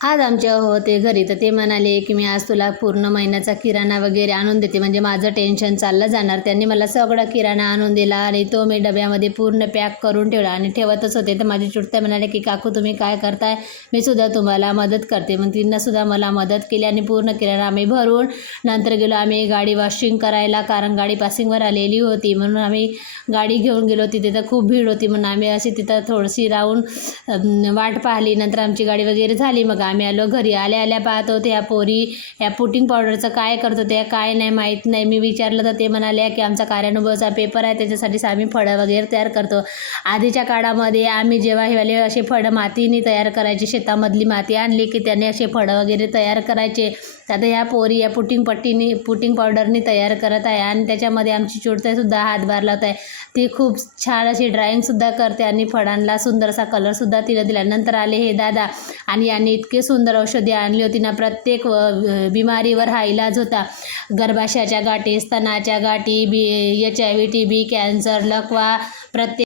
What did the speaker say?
आज आमचे होते घरी, तर ते म्हणाले की मी आज तुला पूर्ण महिन्याचा किराणा वगैरे आणून देते, म्हणजे माझं टेन्शन चाललं जाणार. त्यांनी मला सगळा किराणा आणून दिला आणि तो मी डब्यामध्ये पूर्ण पॅक करून ठेवला आणि ठेवतच होते. तर माझी चुलते म्हणाले की काकू तुम्ही काय करताय, मी सुद्धा तुम्हाला मदत करते. मग तिनं सुद्धा मला मदत केली आणि पूर्ण किराणा आम्ही भरून नंतर गेलो आम्ही गाडी वॉशिंग करायला, कारण गाडी पासिंगवर आलेली होती. म्हणून आम्ही गाडी घेऊन गेलो. तिथे तर खूप भीड होती, म्हणून आम्ही अशी तिथं थोडीशी राहून वाट पाहिली. नंतर आमची गाडी वगैरे झाली. मग आम्ही आलो घरी. आल्या आल्या पाहत होते ह्या पोरी ह्या पुटिंग पावडरचं काय करत होत्या काय नाही माहीत नाही. मी विचारलं तर ते म्हणाले की आमचा कार्यानुभवाचा पेपर आहे, त्याच्यासाठीच आम्ही फळं वगैरे तयार करतो. आधीच्या काळामध्ये आम्ही जेव्हा हे असे फळं मातीने तयार करायचे, शेतामधली माती आणली की त्याने असे फळं वगैरे तयार करायचे. आता ह्या पोरी या पुटिंग पावडरनी तयार करत आहे आणि त्याच्यामध्ये आमची चुलतेसुद्धा हातभार लावत आहे. ती खूप छान अशी ड्रॉइंगसुद्धा करते आणि फळांना सुंदरसा कलरसुद्धा तिला दिला. नंतर आले हे दादा आणि यांनी इतके सुंदर औषधी आणली होती ना, प्रत्येक बिमारीवर हा इलाज होता. गर्भाशयाच्या गाठी, स्तनाच्या गाठी, HIV, TB, कॅन्सर, लकवा, प्रत्येक